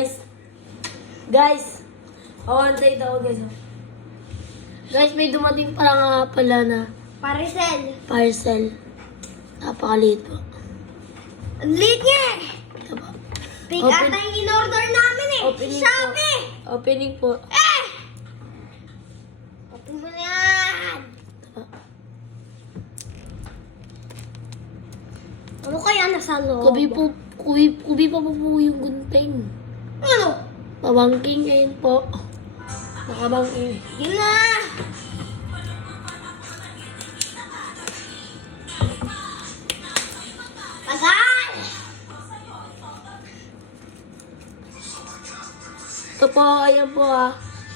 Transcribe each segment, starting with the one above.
guys. Guys. Say daw guys. Guys, may dumating parang pala na parcel. Napakaliit po. Ang liit niya eh. Ito po. Big Open- ata yung in-order namin eh. Opening Shopee! po. Opening po. Open mo na yan. Ito po. Ano kaya nasa loob? Kubi pa po yung gunting. Ano? Pabangking ngayon po. Nakabangking. Yun na. Tagal! Ito po, ayan po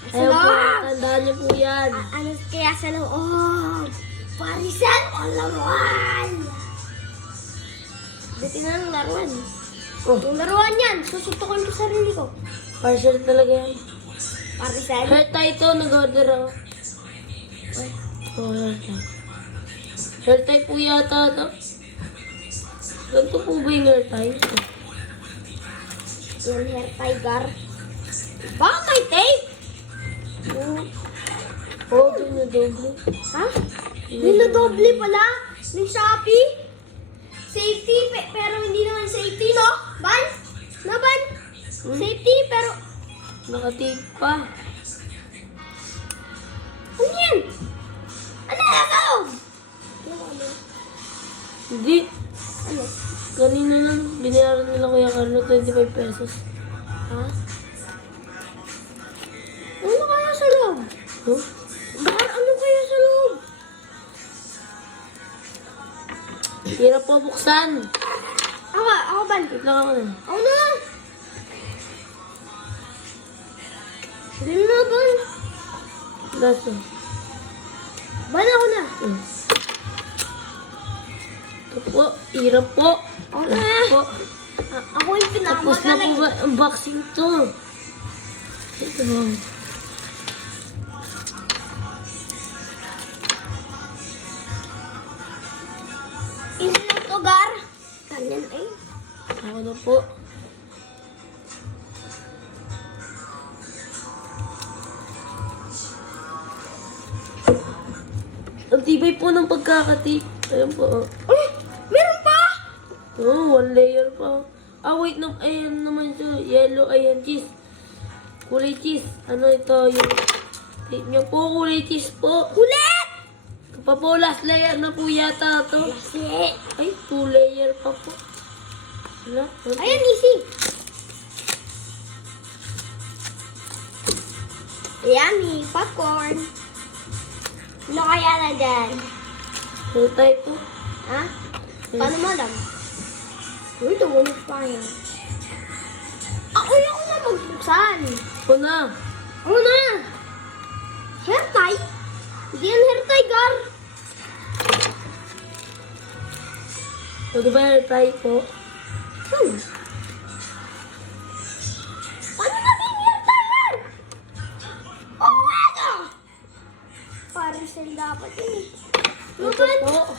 Ayan po, Salamat! tandaan niyo po yan. Ano kaya sa loob? Parisan o laruan? Dito na ng laruan. Oh, Yung laruan yan, susutukan ko sarili ko. parcel talaga yan. Parisan? Hair tie ito, nag-order ako. Ay, hair tie. Hair tie po yata ito. Ganito po ba yung hair tie? Yung hair tiger. Baka may tape? Oh, ito na doble. Ha? Yung na-doble pala? Ng Shopee? Safety, pero hindi naman safety, no? Ban? No, Ban? Safety, pero... Nakatape pa. Ano yan? Ano nakaw? Ano? Hindi. Ano? Kanina lang, binayaran nila Kuya Carlo 25 pesos. Ha? Ano kaya sa loob? Huh? Bakit ano kaya sa loob? Hirap po buksan. Ako, Ban. Wait lang ako na. Ako na. Sige na, Ban. Last one. Ban, ako na. Ito po, hirap po. Ako Ito na. po. Ako yung Tapos na po pinakamagaling. ba unboxing to? Ito ba? Ilan to, Gar? Ganyan eh. Ako na po. Ang tibay po ng pagkakatip. Ayan po. Oh. Uy! Meron pa! Oh, one layer pa. Ah, wait. No, ayan naman siya. Yellow. Ayan, cheese. Kulay cheese. Ano ito? Yung tape niya po. Kulay cheese po. Ulit! Ito pa po. Last layer na po yata to. Kasi. Ay, 2 layer pa po. Wala. Ayan, easy. Yummy. Popcorn. Ano kaya na dyan? So, tayo po. Ha? Paano mo alam? Uy, tumulos pa yan. Ako na magbuksan. Ito na. Ako na. Hair tie? Hindi yan hair tie, Gar. So, di ba tayo po? Paano naging hair tie yan? Oh, ano? Parcel dapat yun eh. Ito Lupan? po.